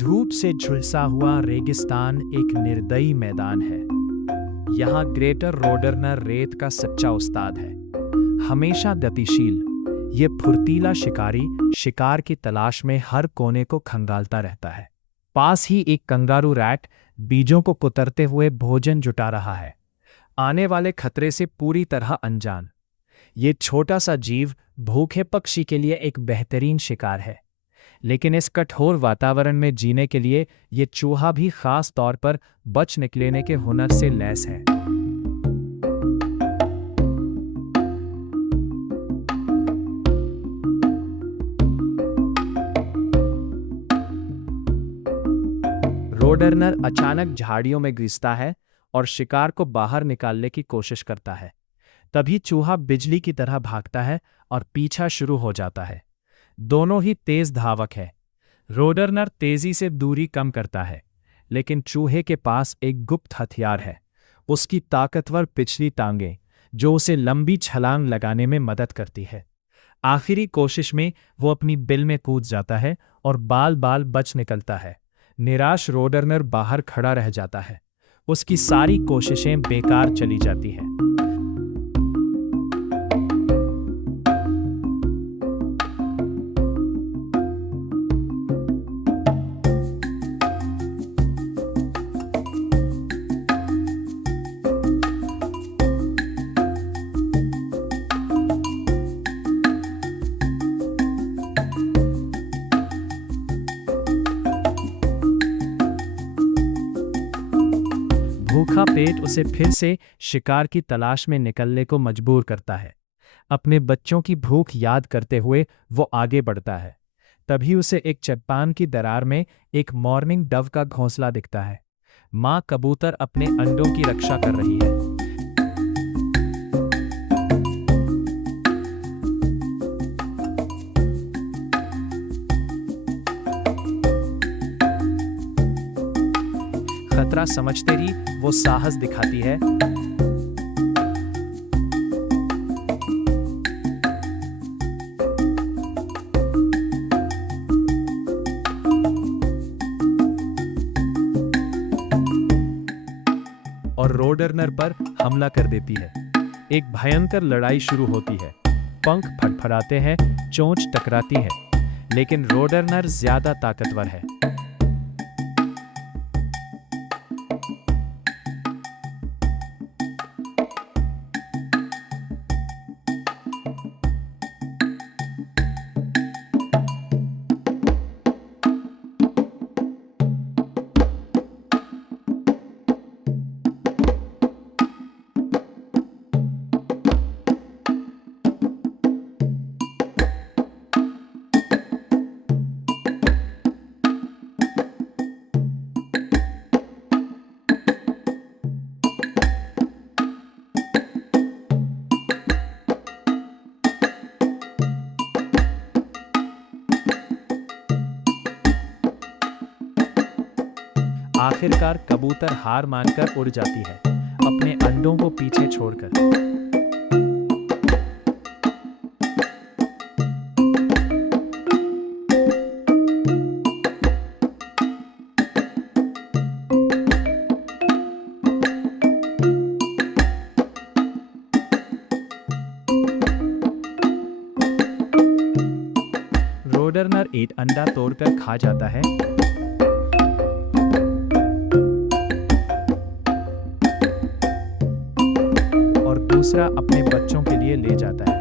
धूप से झुलसा हुआ रेगिस्तान एक निर्दयी मैदान है। यहाँ ग्रेटर रोडरनर रेत का सच्चा उस्ताद है, हमेशा गतिशील। ये फुर्तीला शिकारी शिकार की तलाश में हर कोने को खंगालता रहता है। पास ही एक कंगारू रैट बीजों को कुतरते हुए भोजन जुटा रहा है, आने वाले खतरे से पूरी तरह अनजान। ये छोटा सा जीव भूखे पक्षी के लिए एक बेहतरीन शिकार है, लेकिन इस कठोर वातावरण में जीने के लिए ये चूहा भी खास तौर पर बच निकलने के हुनर से लैस है। रोडरनर अचानक झाड़ियों में घुसता है और शिकार को बाहर निकालने की कोशिश करता है। तभी चूहा बिजली की तरह भागता है और पीछा शुरू हो जाता है। दोनों ही तेज धावक है। रोडरनर तेजी से दूरी कम करता है, लेकिन चूहे के पास एक गुप्त हथियार है, उसकी ताकतवर पिछली टांगें, जो उसे लंबी छलांग लगाने में मदद करती है। आखिरी कोशिश में वो अपनी बिल में कूद जाता है और बाल बाल बच निकलता है। निराश रोडरनर बाहर खड़ा रह जाता है। उसकी सारी कोशिशें बेकार चली जाती हैं। भूखा पेट उसे फिर से शिकार की तलाश में निकलने को मजबूर करता है। अपने बच्चों की भूख याद करते हुए वो आगे बढ़ता है। तभी उसे एक चट्टान की दरार में एक मॉर्निंग डव का घोंसला दिखता है। माँ कबूतर अपने अंडों की रक्षा कर रही है। खतरा समझते ही वो साहस दिखाती है। और रोडरनर पर हमला कर देती है। एक भयंकर लड़ाई शुरू होती है। पंख फड़फड़ाते हैं, चोंच टकराती है, लेकिन रोडरनर ज्यादा ताकतवर है। आखिरकार कबूतर हार मानकर उड़ जाती है, अपने अंडों को पीछे छोड़कर। रोडरनर एक अंडा तोड़कर खा जाता है। दूसरा अपने बच्चों के लिए ले जाता है।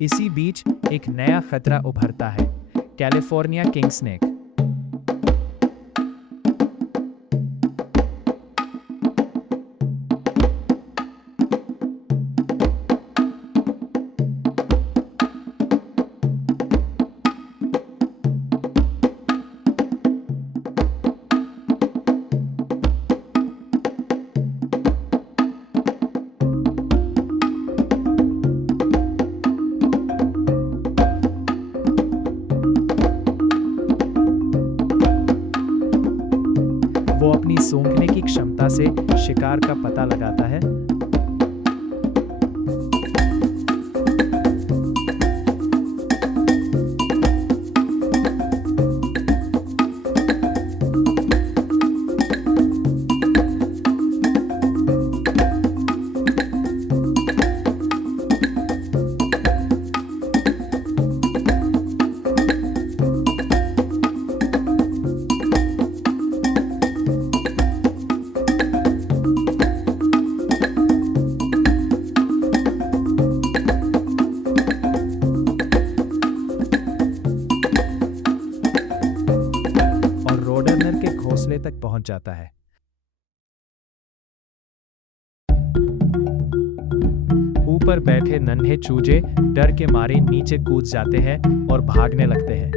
इसी बीच एक नया खतरा उभरता है, कैलिफोर्निया किंग स्नेक। से शिकार का पता लगाता है। और रोडरनर के घोंसले तक पहुंच जाता है। ऊपर बैठे नन्हे चूजे डर के मारे नीचे कूद जाते हैं और भागने लगते हैं।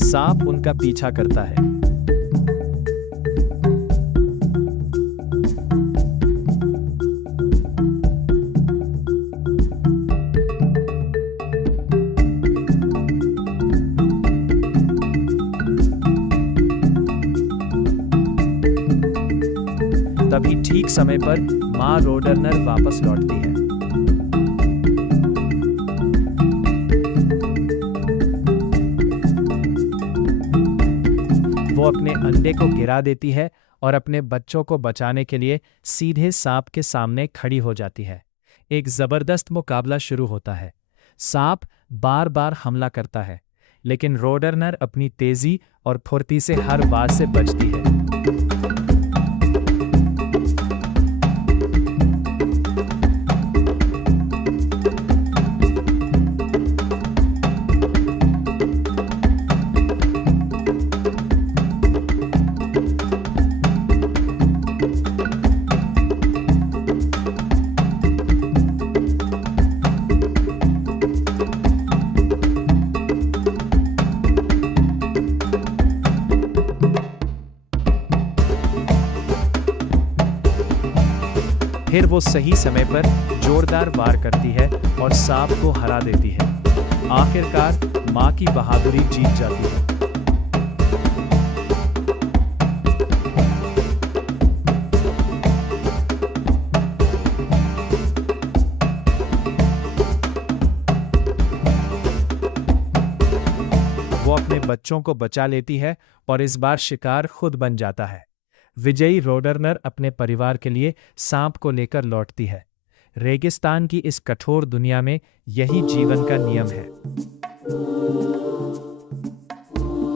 सांप उनका पीछा करता है। तभी ठीक समय पर माँ रोडरनर वापस लौटती है। वो अपने अंडे को गिरा देती है और अपने बच्चों को बचाने के लिए सीधे सांप के सामने खड़ी हो जाती है। एक जबरदस्त मुकाबला शुरू होता है। सांप बार बार हमला करता है, लेकिन रोडरनर अपनी तेजी और फुर्ती से हर बार से बचती है। फिर वो सही समय पर जोरदार वार करती है और सांप को हरा देती है। आखिरकार माँ की बहादुरी जीत जाती है। वो अपने बच्चों को बचा लेती है और इस बार शिकार खुद बन जाता है। विजयी रोडरनर अपने परिवार के लिए सांप को लेकर लौटती है। रेगिस्तान की इस कठोर दुनिया में यही जीवन का नियम है।